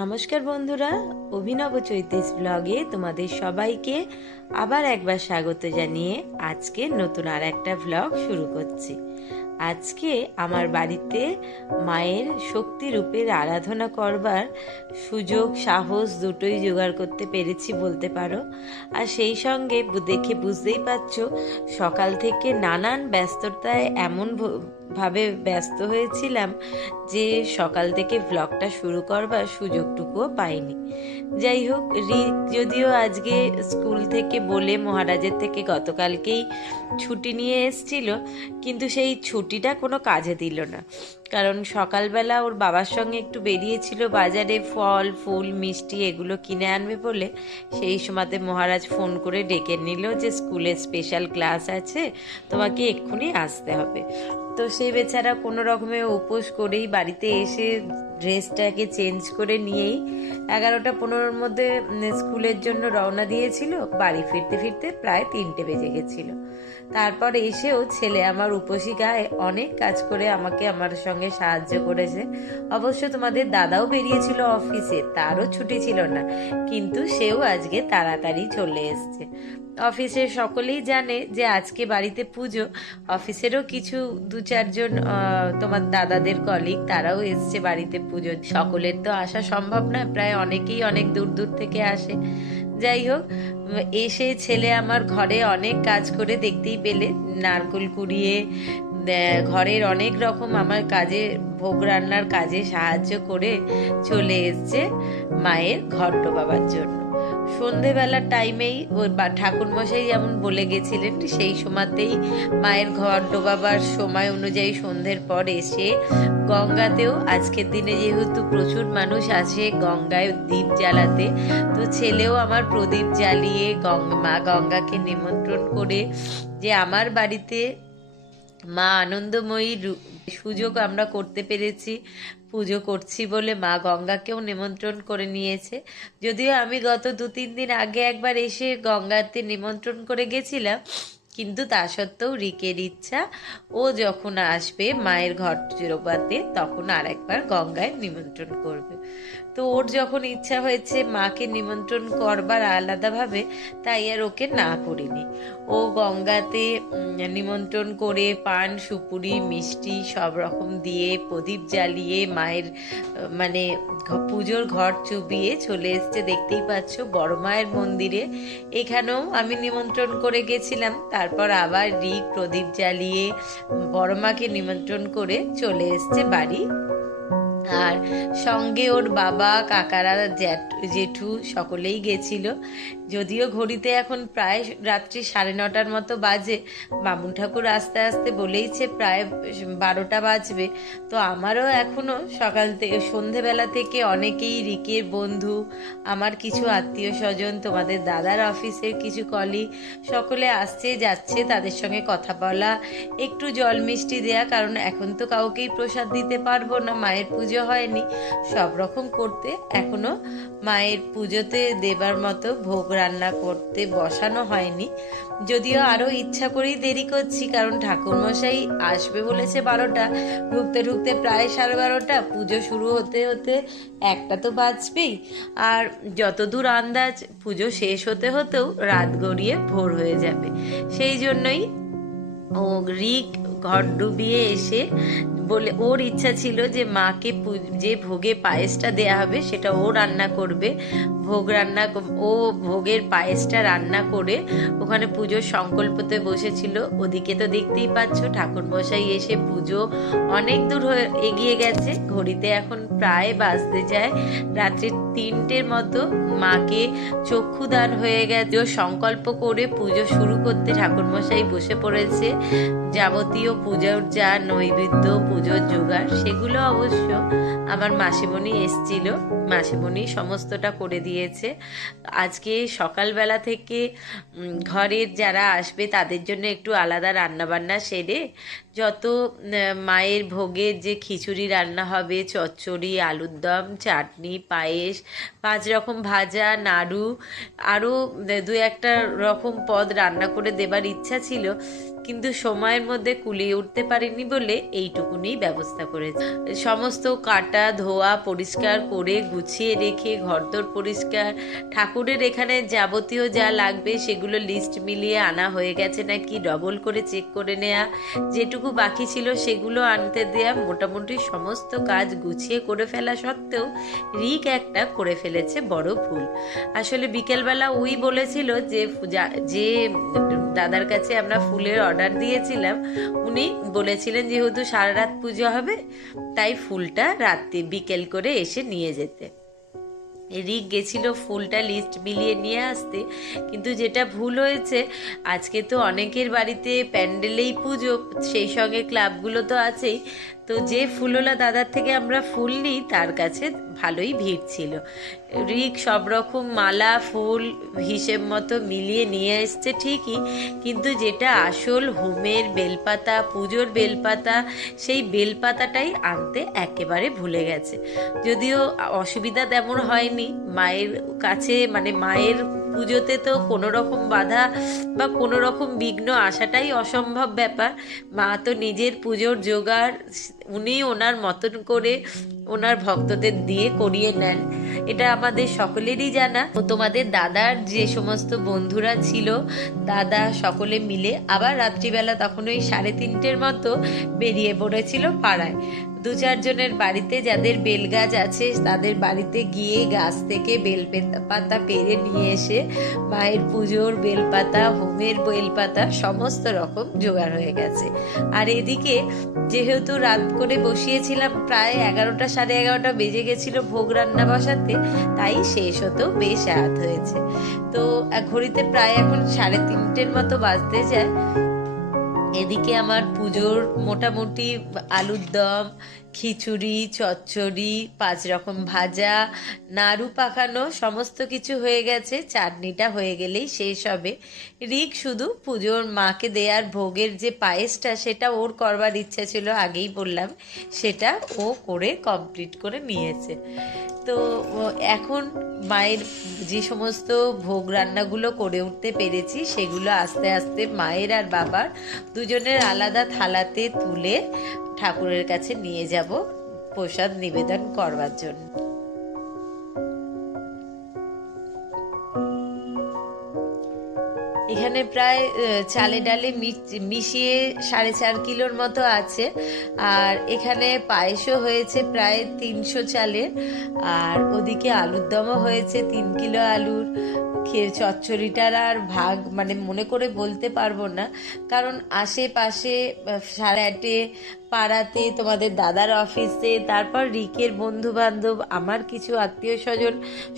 নমস্কার বন্ধুরা, অভিনব চৈতিস ব্লগে তোমাদের সবাইকে আবার একবার স্বাগত জানিয়ে আজকে নতুন আর একটা ব্লগ শুরু করছি। আজকে আমার বাড়িতে মায়ের শক্তি রূপের আরাধনা করবার সুযোগ সাহস দুটোই জোগাড় করতে পেরেছি বলতে পারো। আর সেই সঙ্গে দেখে বুঝতেই পারছো সকাল থেকে নানান ব্যস্ততায় এমন ভাবে ব্যস্ত হয়েছিলাম যে সকাল থেকে ব্লগটা শুরু করবার সুযোগটুকুও পাইনি। যাই হোক, রিক যদিও আজকে স্কুল থেকে বলে মহারাজের থেকে গতকালকেই ছুটি নিয়ে এসছিল, কিন্তু সেই ছুটিটা কোনো কাজে দিল না। কারণ সকালবেলা ওর বাবার সঙ্গে একটু বেরিয়েছিল বাজারে, ফল ফুল মিষ্টি এগুলো কিনে আনবে বলে। সেই সময়তে মহারাজ ফোন করে ডেকে নিল যে স্কুলে স্পেশাল ক্লাস আছে, তোমাকে এক্ষুনি আসতে হবে। তো সেই বেচারা কোনো রকমে উপোস করেই বাড়িতে এসে ড্রেসটাকে চেঞ্জ করে নিয়েই 11টা 15-র মধ্যে স্কুলের জন্য রওনা দিয়েছিল। বাড়ি ফিরতে ফিরতে প্রায় 3টে বেজে গেছিল। তারপর এসেও ছেলে আমার উপসী গায়ে অনেক কাজ করে আমাকে আমার সঙ্গে সাহায্য করেছে। অবশ্য তোমাদের দাদাও বেরিয়েছিল অফিসে, তারও ছুটি ছিল না, কিন্তু সেও আজকে তাড়াতাড়ি চলে এসছে। অফিসের সকলেই জানে যে আজকে বাড়িতে পুজো। অফিসেরও কিছু 2-4জন তোমার দাদাদের কলিগ তারাও এসছে বাড়িতে পুজো। সকলের তো আসা সম্ভব না, প্রায় অনেকেই অনেক দূর দূর থেকে আসে। যাই হোক, এসে ছেলে আমার ঘরে অনেক কাজ করে, দেখতেই পেলে নারকেল কুড়িয়ে ঘরের অনেক রকম আমার কাজে, ভোগ রান্নার কাজে সাহায্য করে চলে এসছে মায়ের ঘর ডোবাবার জন্য। সন্ধেবেলার টাইমেই ওই ঠাকুরমশাই যেমন বলে গেছিলেন, সেই সময়তেই মায়ের ঘর ডোবাবার সময় অনুযায়ী সন্ধ্যের পর এসে গঙ্গাতেও আজকের দিনে যেহেতু প্রচুর মানুষ আছে গঙ্গায় দ্বীপ জ্বালাতে, তো ছেলেও আমার প্রদীপ জ্বালিয়ে মা গঙ্গাকে নিমন্ত্রণ করে যে আমার বাড়িতে মা আনন্দময়ী সুযোগ আমরা করতে পেরেছি, পুজো করছি বলে মা গঙ্গাকেও নিমন্ত্রণ করে নিয়েছে। যদিও আমি গত 2-3 দিন আগে একবার এসে গঙ্গাতে নিমন্ত্রণ করে গেছিলাম, কিন্তু তা সত্ত্বেও রিকের ইচ্ছা ও যখন আসবে মায়ের ঘর ডোবাতে তখন আর একবার গঙ্গায় নিমন্ত্রণ করবে। তো ওর যখন ইচ্ছা হয়েছে মাকে নিমন্ত্রণ করবার আলাদাভাবে, তাই আর ওকে না করিনি। ও গঙ্গাতে নিমন্ত্রণ করে পান সুপুরি মিষ্টি সব রকম দিয়ে প্রদীপ জ্বালিয়ে মায়ের মানে পুজোর ঘর চুবিয়ে চলে এসছে। দেখতেই পাচ্ছ বড় মায়ের মন্দিরে, এখানেও আমি নিমন্ত্রণ করে গেছিলাম। তারপর আবার রিক প্রদীপ জ্বালিয়ে বড় মাকে নিমন্ত্রণ করে চলে এসছে বাড়ি। আর সঙ্গে ওর বাবা কাকারা জেঠু সকলেই গেছিল। যদিও ঘড়িতে এখন প্রায় রাত্রি 9:30 মতো বাজে, বামুন ঠাকুর আস্তে আস্তে বলেইছে প্রায় 12টা বাজবে। তো আমারও এখনো সকাল থেকে সন্ধেবেলা থেকে অনেকেই, রিকের বন্ধু, আমার কিছু আত্মীয় স্বজন, তোমাদের দাদার অফিসের কিছু কলিগ সকলে আসছে যাচ্ছে, তাদের সঙ্গে কথা বলা, একটু জল মিষ্টি দেয়া, কারণ এখন তো কাউকেই প্রসাদ দিতে পারবো না, মায়ের পুজো হয়নি। সব রকম করতে এখনো মায়ের পুজোতে দেবার মতো ভোগ রান্না করতে বসানো হয়নি। যদিও আরো ইচ্ছা করেই দেরি করছি, কারণ ঠাকুরমশাই আসবে বলেছে 12টা, ঢুকতে ঢুকতে প্রায় 12:30, পুজো শুরু হতে হতে 1টা তো বাজবেই। আর যতদূর আন্দাজ পুজো শেষ হতে হতেও রাত গড়িয়ে ভোর হয়ে যাবে। সেই জন্যই ও রিক ঘর ডুবিয়ে এসে বলে, ওর ইচ্ছা ছিল যে মাকে যে ভোগে পায়েসটা দেয়া হবে সেটা ও রান্না করবে। ভোগ রান্না, ও ভোগের পায়েসটা রান্না করে ওখানে পুজোর সংকল্পতে বসেছিল। ওদিকে তো দেখতেই পাচ্ছ ঠাকুরমশাই এসে পুজো অনেক দূর এগিয়ে গেছে। ঘড়িতে এখন প্রায় বাজতে যায় রাত্রি 3টের মতো। মাকে চক্ষুদান হয়ে গেছে, সংকল্প করে পুজো শুরু করতে ঠাকুরমশাই বসে পড়েছে। যাবতীয় পুজোর যা নৈবেদ্য, পুজোর জোগাড়, সেগুলো অবশ্য আমার মাসিমণি এসছিল, মাসিমণি সমস্তটা করে দিয়েছে। আজকে সকালবেলা থেকে ঘরের যারা আসবে তাদের জন্য একটু আলাদা রান্নাবান্না সেরে, যত মায়ের ভোগের যে খিচুড়ি রান্না হবে, চচ্চড়ি, আলুর দম, চাটনি, পায়েস, 5 রকম ভাজা, নাড়ু, আরও 2-1টা রকম পদ রান্না করে দেবার ইচ্ছা ছিল, কিন্তু সময়ের মধ্যে কুলিয়ে উঠতে পারিনি বলে এইটুকুনি ব্যবস্থা করেছি। সমস্ত কাটা ধোয়া পরিষ্কার করে গুছিয়ে রেখে ঘরদোর পরিষ্কার, ঠাকুরের এখানে যাবতীয় যা লাগবে সেগুলো লিস্ট মিলিয়ে আনা হয়ে গেছে নাকি ডবল করে চেক করে নেওয়া, যেটুকু বাকি ছিল সেগুলো আনতে দেয়া, মোটামুটি সমস্ত কাজ গুছিয়ে করে ফেলা সত্ত্বেও রিক একটা করে ফেলেছে বড় ভুল। আসলে বিকেলবেলা ওই বলেছিল যে যে দাদার কাছে আমরা ফুলের অর্ডার দিয়েছিলাম, উনি বলেছিলেন যেহেতু সারা রাত পুজো হবে তাই ফুলটা রাত্রি বিকেল করে এসে নিয়ে যেতে। রিক গেছিল ফুলটা লিস্ট মিলিয়ে নিয়ে আসতে, কিন্তু যেটা ভুল হয়েছে, আজকে তো অনেকের বাড়িতে প্যান্ডেলেই পুজো, সেই সঙ্গে ক্লাবগুলো তো আছেই, তো যে ফুলওয়ালা দাদার থেকে আমরা ফুল নিই তার কাছে ভালোই ভিড় ছিল। রিক সব রকম মালা ফুল হিসেব মতো মিলিয়ে নিয়ে এসছে ঠিকই, কিন্তু যেটা আসল হোমের বেলপাতা, পুজোর বেলপাতা, সেই বেলপাতাটাই আনতে একেবারে ভুলে গেছে। যদিও অসুবিধা তেমন হয়নি, মায়ের কাছে মানে মায়ের পুজোতে তো কোনো রকম বাধা বা কোনো রকম বিঘ্ন আসাটাই অসম্ভব ব্যাপার। মা তো নিজের পুজোর জোগাড় উনি ওনার মতন করে ওনার ভক্তদের দিয়ে করিয়ে নেন, এটা আমাদের সকলেরই জানা। ও তোমাদের দাদার যে সমস্ত বন্ধুরা ছিল, দাদা সকলে মিলে আবার রাত্রিবেলা তখন ওই 3:30 মতো বেরিয়ে পড়েছিল পাড়ায়। 2-4 জনের বাড়িতে যাদের বেল গাছ আছে তাদের বাড়িতে গিয়ে গাছ থেকে বেল পাতা পেরে নিয়ে এসে মায়ের পুজোর বেলপাতা, হোমের বেলপাতা সমস্ত রকম জোগাড় হয়ে গেছে। আর এদিকে যেহেতু রাত করে বসিয়েছিলাম, প্রায় 11টা 11:30 বেজে গেছিল ভোগ রান্না বসাতে, তাই শেষ হতেও বেশ রাত হয়েছে। তো ঘড়িতে প্রায় এখন 3:30 মতো বাজতে যায়। এদিকে আমার পুজোর মোটামুটি আলুর দম, খিচুড়ি, চচ্চড়ি, 5 রকম ভাজা, নাড়ু পাকানো সমস্ত কিছু হয়ে গেছে। চাটনিটা হয়ে গেলেই শেষ হবে। রিক শুধু পুজোর মাকে দেয়ার ভোগের যে পায়েসটা, সেটা ওর করবার ইচ্ছা ছিল, আগেই বললাম, সেটা ও করে কমপ্লিট করে নিয়েছে। তো এখন মায়ের যে সমস্ত ভোগ রান্নাগুলো করে উঠতে পেরেছি সেগুলো আস্তে আস্তে মায়ের আর বাবার দুজনের আলাদা থালাতে তুলে ঠাকুরের কাছে নিয়ে যাব প্রসাদ নিবেদন করবার জন্য। এখানে প্রায় চালে ডালে মিশিয়ে 4.5 কিলোর মতো আছে। আর এখানে পায়েসও হয়েছে প্রায় 300 চালের। আর ওদিকে আলুর দমও হয়েছে 3 কিলো আলুর। চচ্চড়িটার আর ভাগ মানে মনে করে বলতে পারবো না, কারণ আশেপাশে সারাটে পাড়াতে, তোমাদের দাদার অফিসে, তারপর রিকের বন্ধু বান্ধব, আমার কিছু আত্মীয় স্বজন,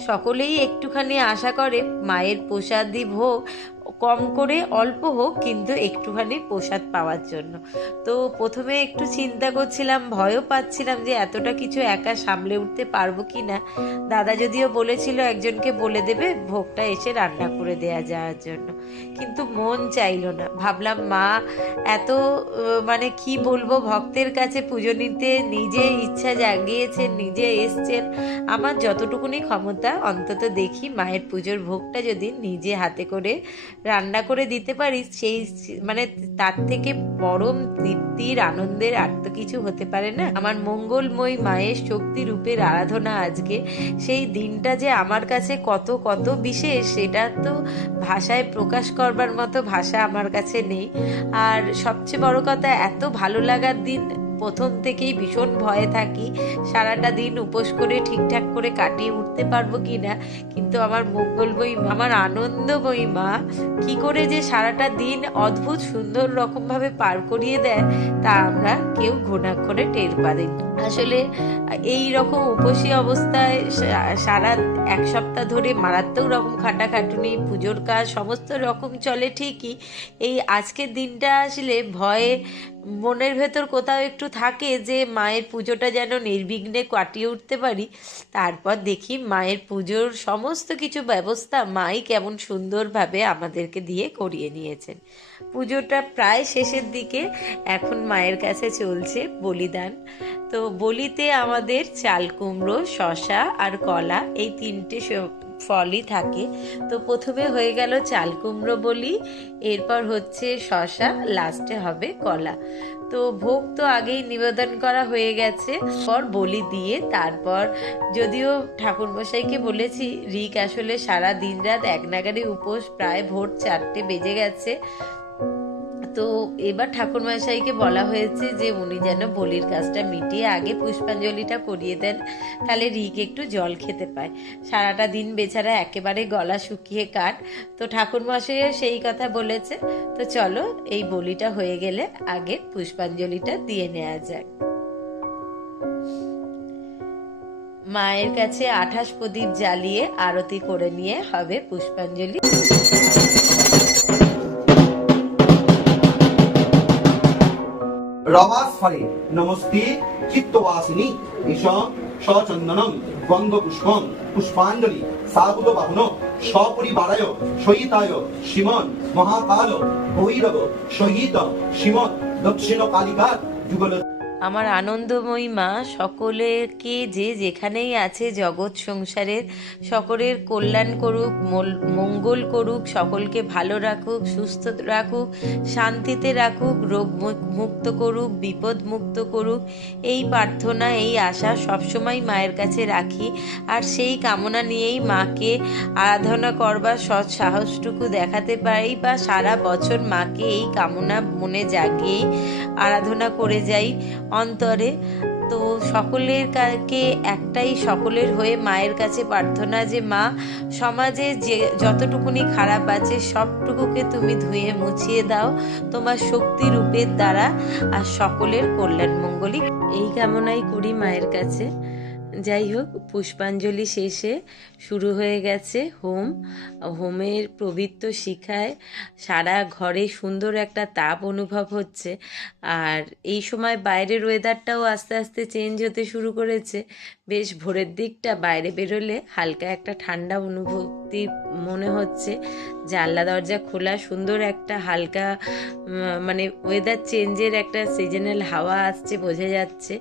সকলেই একটুখানি আশা করে মায়ের প্রসাদী ভোগ কম করে অল্প হোক কিন্তু একটুখানি প্রসাদ পাওয়ার জন্য। তো প্রথমে একটু চিন্তা করছিলাম, ভয়ও পাচ্ছিলাম যে এতটা কিছু একা সামলে উঠতে পারবো কি না। দাদা যদিও বলেছিল একজনকে বলে দেবে ভোগটা এসে রান্না করে দেয়া যাওয়ার জন্য, কিন্তু মন চাইলো না। ভাবলাম মা এত মানে কি বলবো, ভক্তের কাছে পুজো নিতে নিজে ইচ্ছা জাগিয়েছেন, নিজে এসছেন, আমার যতটুকুনি ক্ষমতা অন্তত দেখি মায়ের পুজোর ভোগটা যদি নিজে হাতে করে রান্না করে দিতে পারি, সেই মানে তার থেকে পরম তৃপ্তির আনন্দের আর তো কিছু হতে পারে না। আমার মঙ্গলময়ী মায়ের শক্তি রূপের আরাধনা আজকে, সেই দিনটা যে আমার কাছে কত কত বিশেষ, সেটা তো ভাষায় প্রকাশ করবার মতো ভাষা আমার কাছে নেই। আর সবচেয়ে বড় কথা, এত ভালো লাগার দিন। প্রথম থেকেই ভীষণ ভয়ে থাকি সারাটা দিন উপোস করে ঠিকঠাক করে কাটিয়ে উঠতে পারবো কি না, কিন্তু আমার মঙ্গলময়ী, আমার আনন্দময়ী মা কি করে যে সারাটা দিন অদ্ভুত সুন্দর রকমভাবে পার করিয়ে দেয় তা আমরা কেউ ঘুণাক্ষরে টের পারি। আসলে এই রকম উপসী অবস্থায় সারা 1 সপ্তাহ ধরে মারাত্মক রকম খাটাখাটুনি, পুজোর কাজ সমস্ত রকম চলে ঠিকই, এই আজকের দিনটা আসলে ভয়ে মনের ভেতর কোথাও একটু থাকে যে মায়ের পুজোটা যেন নির্বিঘ্নে কাটিয়ে উঠতে পারি। তারপর দেখি মায়ের পুজোর সমস্ত কিছু ব্যবস্থা মাই কেমন সুন্দরভাবে আমাদেরকে দিয়ে করিয়ে নিয়েছেন। পুজোটা প্রায় শেষের দিকে, এখন মায়ের কাছে চলছে বলিদান। তো বলিতে আমাদের চাল কুমড়ো, শসা আর কলা এই তিনটে ফলই থাকে। তো প্রথমে হয়ে গেল চাল কুমড়ো বলি, এরপর হচ্ছে শসা, লাস্টে হবে কলা। তো ভোগ তো আগেই নিবেদন করা হয়ে গেছে, পর বলি দিয়ে তারপর যদিও ঠাকুরমশাইকে বলেছি, রিক আসলে সারা দিন রাত এক নাগারে উপোস, প্রায় ভোর 4টে বেজে গেছে। তো এবার ঠাকুরমশাইকে বলা হয়েছে যে উনি যেন বলির কাজটা মিটিয়ে আগে পুষ্পাঞ্জলিটা করিয়ে দেন, তাহলে রিক একটু জল খেতে পায়। সারাটা দিন বেচারা একেবারে গলা শুকিয়ে কাঠ। তো ঠাকুরমশাইও সেই কথা বলেছে। তো চলো এই বলিটা হয়ে গেলে আগে পুষ্পাঞ্জলিটা দিয়ে নেওয়া যাক। মায়ের কাছে 28 প্রদীপ জ্বালিয়ে আরতি করে নিয়ে হবে পুষ্পাঞ্জলি। রবাস্ফরে নমস্তে চিত্তবাসিনী ঈশং সচন্দনম গন্ধপুষ্পম পুষ্পাঞ্জলি সাগুল বাহন সপরিবারায় সহিতায় শ্রীমন মহাকাল ভৈরব সহিত শ্রীমন দক্ষিণ কালিকা যুগল। আমার আনন্দময়ী মা সকলকে যে যেখানেই আছে জগৎ সংসারের সকলের কল্যাণ করুক, মঙ্গল করুক, সকলকে ভালো রাখুক, সুস্থ রাখুক, শান্তিতে রাখুক, রোগ মুক্ত করুক, বিপদ মুক্ত করুক, এই প্রার্থনা এই আশা সবসময় মায়ের কাছে রাখি। আর সেই কামনা নিয়েই মাকে আরাধনা করবার সৎ সাহসটুকু দেখাতে পারি, বা সারা বছর মাকে এই কামনা মনে জাগিয়েই আরাধনা করে যাই অন্তরে। তো সকলের কাছে একটাই, সকলের হয়ে মায়ের কাছে প্রার্থনা যে মা, সমাজে যে যতটুকুনি খারাপ আছে সবটুকুকে তুমি ধুয়ে মুছিয়ে দাও তোমার শক্তি রূপের দ্বারা, আর সকলের কল্যাণ মঙ্গলই এই কামনাই করি মায়ের কাছে। যাই হোক, পুষ্পাঞ্জলি শেষে শুরু হয়ে গেছে হোমের পবিত্র শিখায় সারা ঘরে সুন্দর একটা তাপ অনুভব হচ্ছে। আর এই সময় বাইরের ওয়েদারটাও আস্তে আস্তে চেঞ্জ হতে শুরু করেছে। বেশ ভোরের দিকটা বাইরে বেরোলে হালকা একটা ঠান্ডা অনুভূতি মনে হচ্ছে। জানলা দরজা খোলা, সুন্দর একটা হালকা মানে ওয়েদার চেঞ্জের একটা সিজনাল হাওয়া আসছে, বোঝা যাচ্ছে।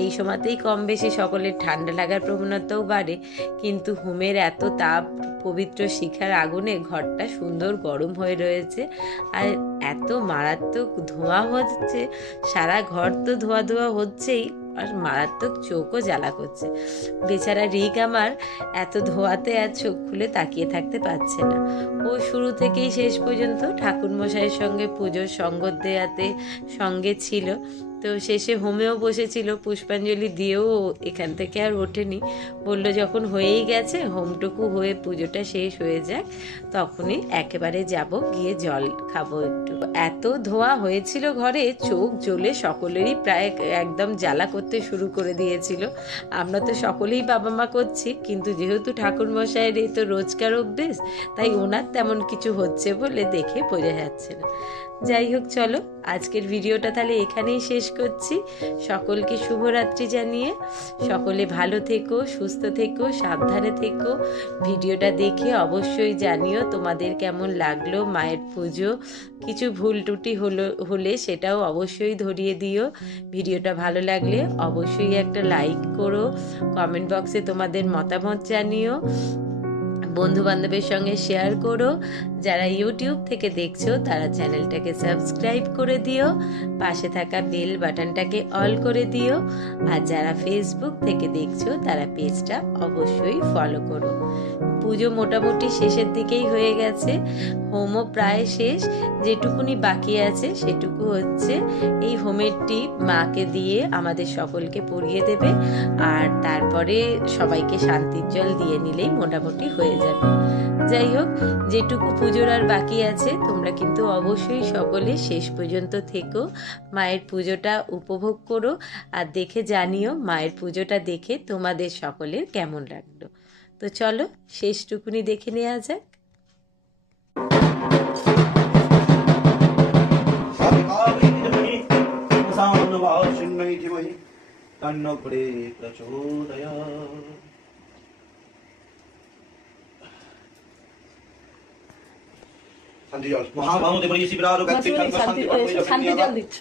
এই সময়তেই কম বেশি সকলের ঠান্ডা লাগার প্রবণতাও বাড়ে, কিন্তু হোমের এত তাপ, পবিত্র শিখার আগুনে ঘরটা সুন্দর গরম হয়ে রয়েছে। আর এত মারাত্মক ধোঁয়া হচ্ছে, সারা ঘর তো ধোঁয়া ধোঁয়া হচ্ছেই, আর মারাত্মক চোখও জ্বালা করছে। বেচারা রিক আমার এত ধোঁয়াতে আর চোখ খুলে তাকিয়ে থাকতে পারছে না। ও শুরু থেকেই শেষ পর্যন্ত ঠাকুরমশাইয়ের সঙ্গে পুজোর সঙ্গত দেয়াতে সঙ্গে ছিল। তো শেষে হোমেও বসেছিল, পুষ্পাঞ্জলি দিয়েও এখান থেকে আর ওঠেনি। বললো যখন হয়েই গেছে, হোমটুকু হয়ে পুজোটা শেষ হয়ে যাক, তখনই একেবারে যাব, গিয়ে জল খাবো একটু। এত ধোঁয়া হয়েছিল ঘরে, চোখ জ্বলে সকলেরই প্রায় একদম জ্বালা করতে শুরু করে দিয়েছিল। আমরা তো সকলেই বাবা মা করছি, কিন্তু যেহেতু ঠাকুরমশাইয়ের এই তো রোজকার অভ্যেস, তাই ওনার তেমন কিছু হচ্ছে বলে দেখে বোঝা যাচ্ছে না। যাই হোক, চলো আজকের ভিডিওটা তাহলে এখানেই শেষ করছি। সকলকে শুভরাত্রি জানিয়ে সকলে ভালো থেকো, সুস্থ থেকো, সাবধানে থেকো। ভিডিওটা দেখে অবশ্যই জানিও তোমাদের কেমন লাগলো মায়ের পুজো। কিছু ভুল ত্রুটি হলে সেটাও অবশ্যই ধরিয়ে দিও। ভিডিওটা ভালো লাগলে অবশ্যই একটা লাইক করো, কমেন্ট বক্সে তোমাদের মতামত জানিও, বন্ধু বান্ধবের সঙ্গে শেয়ার করো। যারা ইউটিউব থেকে দেখছো তারা চ্যানেলটাকে সাবস্ক্রাইব করে দিও, পাশে থাকা বেল বাটনটাকে অল করে দিও। আর যারা ফেসবুক থেকে দেখছো তারা পেজটা অবশ্যই ফলো করো। পুজো মোটামুটি শেষের দিকেই হয়ে গেছে, হোমও প্রায় শেষ। যেটুকুনি বাকি আছে সেটুকু হচ্ছে এই হোমের টিপ মাকে দিয়ে আমাদের সকলকে পরিয়ে দেবে, আর তারপরে সবাইকে শান্তির জল দিয়ে নিলেই মোটামুটি হয়ে যাবে। যাই হোক, যেটুকু পুজোর আর বাকি আছে তোমরা কিন্তু অবশ্যই সকলে শেষ পর্যন্ত থেকো, মায়ের পুজোটা উপভোগ করো, আর দেখে জানিও মায়ের পুজোটা দেখে তোমাদের সকলের কেমন লাগলো। তো চলো শেষটুকুনি দেখে নেওয়া যাক। শান্তি জল মহাভামতে পরিষিবরারো ব্যক্তি শান্তি জল দিচ্ছ।